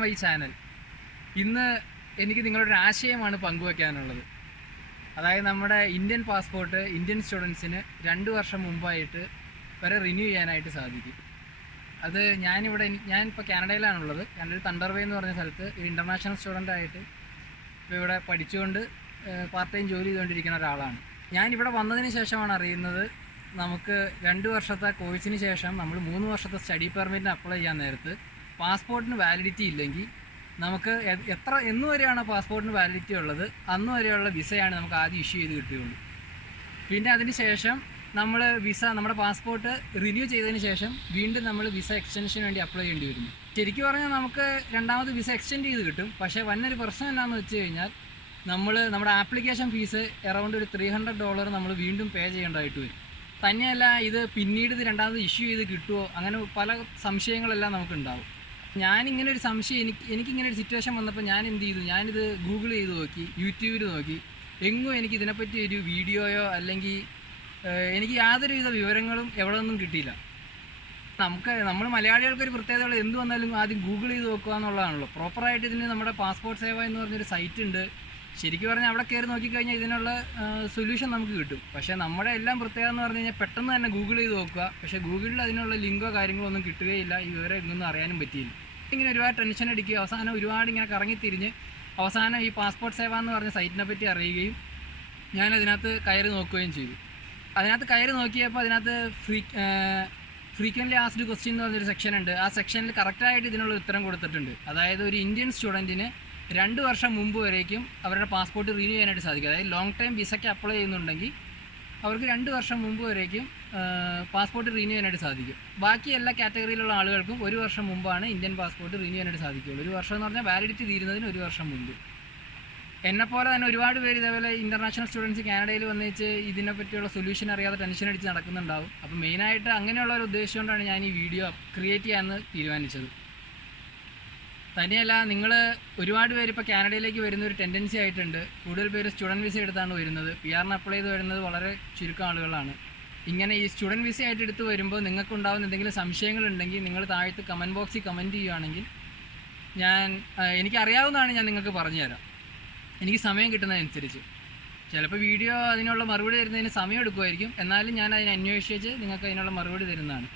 My channel ഇന്ന് എനിക്ക് നിങ്ങളൊരു ആശയമാണ് പങ്കുവെക്കാനുള്ളത്. അതായത് നമ്മുടെ ഇന്ത്യൻ പാസ്പോർട്ട് ഇന്ത്യൻ സ്റ്റുഡൻസിന് രണ്ട് വർഷം മുമ്പായിട്ട് വരെ റിന്യൂ ചെയ്യാനായിട്ട് സാധിക്കും. അത് ഞാനിവിടെ ഞാനിപ്പോൾ കാനഡയിലാണുള്ളത്. കാനഡയിൽ തണ്ടർവേ എന്ന് പറഞ്ഞ സ്ഥലത്ത് ഇന്റർനാഷണൽ സ്റ്റുഡന്റ് ആയിട്ട് ഇപ്പോൾ ഇവിടെ പഠിച്ചുകൊണ്ട് പാർട്ട് ടൈം ജോലി ചെയ്തുകൊണ്ടിരിക്കുന്ന ഒരാളാണ്. ഞാനിവിടെ വന്നതിന് ശേഷമാണ് അറിയുന്നത് നമുക്ക് രണ്ട് വർഷത്തെ കോഴ്സിന് ശേഷം നമ്മൾ മൂന്ന് വർഷത്തെ സ്റ്റഡി പെർമിറ്റിന് അപ്ലൈ ചെയ്യാൻ നേരത്ത് പാസ്പോർട്ടിന് വാലിഡിറ്റി ഇല്ലെങ്കിൽ നമുക്ക് എത്ര എന്ന് വരെയാണ് പാസ്പോർട്ടിന് വാലിഡിറ്റി ഉള്ളത്? അന്ന് വരെയുള്ള വിസയാണ് നമുക്ക് ആദ്യം ഇഷ്യൂ ചെയ്ത് കിട്ടുകയുള്ളൂ പിന്നെ അതിന് ശേഷം നമ്മൾ വിസ നമ്മുടെ പാസ്പോർട്ട് റിന്യൂ ചെയ്തതിന് ശേഷം വീണ്ടും നമ്മൾ വിസ എക്സ്റ്റൻഷന് വേണ്ടി അപ്ലൈ ചെയ്യേണ്ടി വരുന്നു. ശരിക്കും പറഞ്ഞാൽ നമുക്ക് രണ്ടാമത് വിസ എക്സ്റ്റെൻഡ് ചെയ്ത് കിട്ടും. പക്ഷേ വന്നൊരു പ്രശ്നം എന്താണെന്ന് വെച്ച് കഴിഞ്ഞാൽ നമ്മൾ നമ്മുടെ ആപ്ലിക്കേഷൻ ഫീസ് അറൗണ്ട് ഒരു ത്രീ ഹൺഡ്രഡ് ഡോളർ നമ്മൾ വീണ്ടും പേ ചെയ്യേണ്ടതായിട്ട് വരും. തന്നെയല്ല ഇത് പിന്നീട് ഇത് രണ്ടാമത് ഇഷ്യൂ ചെയ്ത് കിട്ടുമോ അങ്ങനെ പല സംശയങ്ങളെല്ലാം നമുക്കുണ്ടാവും. ഞാനിങ്ങനെ ഒരു സംശയം എനിക്ക് എനിക്കിങ്ങനെ ഒരു സിറ്റുവേഷൻ വന്നപ്പോൾ ഞാൻ എന്ത് ചെയ്തു ഞാനിത് ഗൂഗിൾ ചെയ്ത് നോക്കി യൂട്യൂബിൽ നോക്കി. എങ്ങും എനിക്ക് ഇതിനെപ്പറ്റി ഒരു വീഡിയോയോ അല്ലെങ്കിൽ എനിക്ക് യാതൊരുവിധ വിവരങ്ങളും എവിടെ നിന്നും കിട്ടിയില്ല. നമുക്ക് നമ്മൾ മലയാളികൾക്ക് ഒരു പ്രത്യേകത എന്ത് വന്നാലും ആദ്യം ഗൂഗിൾ ചെയ്ത് നോക്കുക എന്നുള്ളതാണല്ലോ. പ്രോപ്പറായിട്ട് ഇതിന് നമ്മുടെ പാസ്പോർട്ട് സേവ എന്ന് പറഞ്ഞൊരു സൈറ്റ് ഉണ്ട്. ശരിക്കും പറഞ്ഞാൽ അവിടെ കയറി നോക്കിക്കഴിഞ്ഞാൽ ഇതിനുള്ള സൊല്യൂഷൻ നമുക്ക് കിട്ടും. പക്ഷേ നമ്മുടെ എല്ലാം പ്രത്യേകത എന്ന് പറഞ്ഞു കഴിഞ്ഞാൽ പെട്ടെന്ന് തന്നെ ഗൂഗിൾ ചെയ്ത് നോക്കുക. പക്ഷേ ഗൂഗിളിൽ അതിനുള്ള ലിങ്കോ കാര്യങ്ങളോ ഒന്നും കിട്ടുകയില്ല. ഈ വിവരം ഇതൊന്നും അറിയാനും പറ്റിയില്ല. ഇങ്ങനെ ഒരുപാട് ടെൻഷൻ അടിക്കുക. അവസാനം ഒരുപാട് ഇങ്ങനെ കറങ്ങിത്തിരിഞ്ഞ് അവസാനം ഈ പാസ്പോർട്ട് സേവ എന്ന് പറഞ്ഞ സൈറ്റിനെ പറ്റി അറിയുകയും ഞാൻ അതിനകത്ത് കയറി നോക്കുകയും ചെയ്തു. അതിനകത്ത് കയറി നോക്കിയപ്പോൾ അതിനകത്ത് ഫ്രീ ഫ്രീക്വന്റ്ലി ആസ്ഡ് ക്വസ്റ്റ്യൻ എന്ന് പറഞ്ഞൊരു സെക്ഷൻ ഉണ്ട്. ആ സെക്ഷനിൽ കറക്റ്റായിട്ട് ഇതിനുള്ള ഉത്തരം കൊടുത്തിട്ടുണ്ട്. അതായത് ഒരു ഇന്ത്യൻ സ്റ്റുഡന്റിന് രണ്ട് വർഷം മുമ്പ് വരേക്കും അവരുടെ പാസ്പോർട്ട് റിന്യൂ ചെയ്യാനായിട്ട് സാധിക്കും. അതായത് ലോങ് ടൈം വിസയ്ക്ക് അപ്ലൈ ചെയ്യുന്നുണ്ടെങ്കിൽ അവർക്ക് രണ്ട് വർഷം മുമ്പ് വരേക്കും പാസ്പോർട്ട് റിന്യൂ ചെയ്യാനായിട്ട് സാധിക്കും. ബാക്കി എല്ലാ കാറ്റഗറിയിലുള്ള ആളുകൾക്കും ഒരു വർഷം മുമ്പാണ് ഇന്ത്യൻ പാസ്പോർട്ട് റിന്യൂ ചെയ്യാനായിട്ട് സാധിക്കുകയുള്ളൂ ഒരു വർഷം എന്ന് പറഞ്ഞാൽ വാലിഡിറ്റി തീരുന്നതിന് ഒരു വർഷം മുമ്പ്. എന്നെപ്പോലെ തന്നെ ഒരുപാട് പേര് ഇതേപോലെ ഇന്റർനാഷണൽ സ്റ്റുഡൻസ് കാനഡയിൽ വന്നേച്ച് ഇതിനെ പറ്റിയുള്ള സൊല്യൂഷൻ അറിയാതെ ടെൻഷൻ അടിച്ച് നടക്കുന്നുണ്ടാവും. അപ്പോൾ മെയിനായിട്ട് അങ്ങനെയുള്ള ഒരു ഉദ്ദേശം കൊണ്ടാണ് ഞാൻ ഈ വീഡിയോ ക്രിയേറ്റ് ചെയ്യാമെന്ന് തീരുമാനിച്ചത്. തന്നെയല്ല നിങ്ങൾ ഒരുപാട് പേര് ഇപ്പോൾ കാനഡയിലേക്ക് വരുന്ന ഒരു ടെൻഡൻസി ആയിട്ടുണ്ട്. കൂടുതൽ പേര് സ്റ്റുഡന്റ് വിസ എടുത്താണ് വരുന്നത്. പി ആറിന് അപ്ലൈ ചെയ്ത് വരുന്നത് വളരെ ചുരുക്കം ആളുകളാണ്. ഇങ്ങനെ ഈ സ്റ്റുഡന്റ് വിസ ആയിട്ട് എടുത്ത് വരുമ്പോൾ നിങ്ങൾക്കുണ്ടാകുന്ന എന്തെങ്കിലും സംശയങ്ങളുണ്ടെങ്കിൽ നിങ്ങൾ താഴത്ത് കമന്റ് ബോക്സിൽ കമന്റ് ചെയ്യുകയാണെങ്കിൽ ഞാൻ എനിക്കറിയാവുന്നതാണ് ഞാൻ നിങ്ങൾക്ക് പറഞ്ഞുതരാം. എനിക്ക് സമയം കിട്ടുന്നതനുസരിച്ച്. ചിലപ്പോൾ വീഡിയോ അതിനുള്ള മറുപടി തരുന്നതിന് സമയം എടുക്കുമായിരിക്കും. എന്നാലും ഞാൻ അതിനെ അന്വേഷിച്ച് നിങ്ങൾക്ക് അതിനുള്ള മറുപടി തരുന്നതാണ്.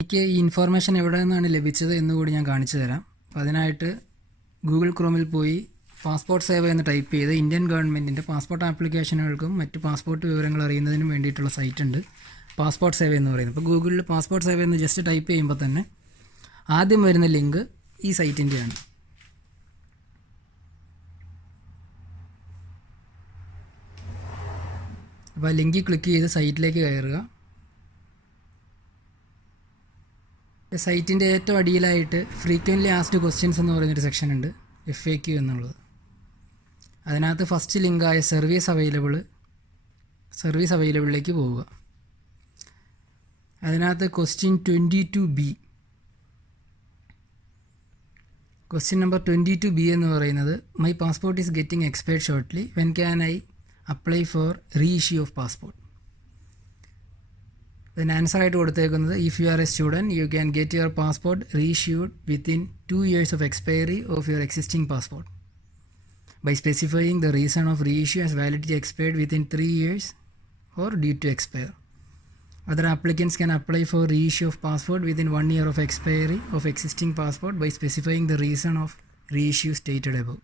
എനിക്ക് ഈ ഇൻഫോർമേഷൻ എവിടെ നിന്നാണ് ലഭിച്ചത് എന്ന് കൂടി ഞാൻ കാണിച്ചു തരാം അപ്പോൾ അതിനായിട്ട് ഗൂഗിൾ ക്രോമിൽ പോയി പാസ്പോർട്ട് സേവ എന്ന് ടൈപ്പ് ചെയ്ത് ഇന്ത്യൻ ഗവൺമെന്റിന്റെ പാസ്പോർട്ട് ആപ്ലിക്കേഷനുകൾക്കും മറ്റ് പാസ്പോർട്ട് വിവരങ്ങൾ അറിയുന്നതിനും വേണ്ടിയിട്ടുള്ള സൈറ്റ് ഉണ്ട് പാസ്പോർട്ട് സേവ എന്ന് പറയുന്നത്. അപ്പോൾ ഗൂഗിളിൽ പാസ്പോർട്ട് സേവ എന്ന് ജസ്റ്റ് ടൈപ്പ് ചെയ്യുമ്പോൾ തന്നെ ആദ്യം വരുന്ന ലിങ്ക് ഈ സൈറ്റിന്റെയാണ്. അപ്പോൾ ആ ലിങ്കിൽ ക്ലിക്ക് ചെയ്ത് സൈറ്റിലേക്ക് കയറുക. സൈറ്റിന്റെ ഏറ്റവും അടിയിലായിട്ട് ഫ്രീക്വന്റ്ലി ആസ്ഡ് ക്വസ്റ്റ്യൻസ് എന്ന് പറയുന്നൊരു സെക്ഷൻ ഉണ്ട് എഫ് എ ക്യു എന്നുള്ളത്. അതിനകത്ത് ഫസ്റ്റ് ലിങ്കായ സർവീസ് അവൈലബിൾ സർവീസ് അവൈലബിളിലേക്ക് പോവുക. അതിനകത്ത് question twenty two B question number twenty two B എന്ന് പറയുന്നത് my passport is getting expired shortly when can I apply for reissue of passport ഇതിന് ആൻസർ ആയിട്ട് കൊടുത്തേക്കുന്നത് if you are a student you can get your passport reissued within two years of expiry of your existing passport by specifying the reason of reissue as validity expired within three years or due to expire other applicants can apply for reissue of passport within one year of expiry of existing passport by specifying the reason of reissue stated above.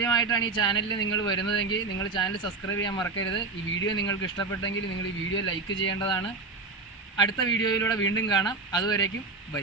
ആദ്യമായിട്ടാണ് ഈ ചാനലിൽ നിങ്ങൾ വരുന്നതെങ്കിൽ നിങ്ങൾ channel subscribe ചെയ്യാൻ മറക്കരുത്. ഈ video നിങ്ങൾക്ക് ഇഷ്ടപ്പെട്ടെങ്കിൽ നിങ്ങൾ ഈ വീഡിയോ ലൈക്ക് ചെയ്യേണ്ടതാണ്. അടുത്ത വീഡിയോയിലൂടെ വീണ്ടും കാണാം. അതുവരേക്കും ബൈ.